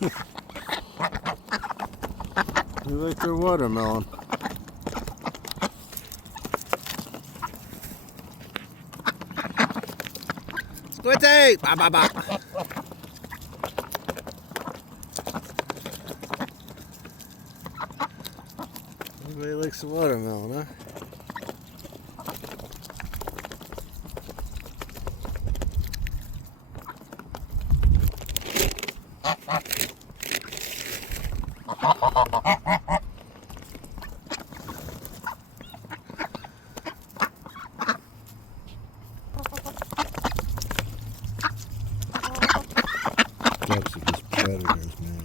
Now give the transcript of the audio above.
You like their watermelon. Squinty! Ba ba ba. Everybody likes the watermelon, huh? Ducks are just predators, man.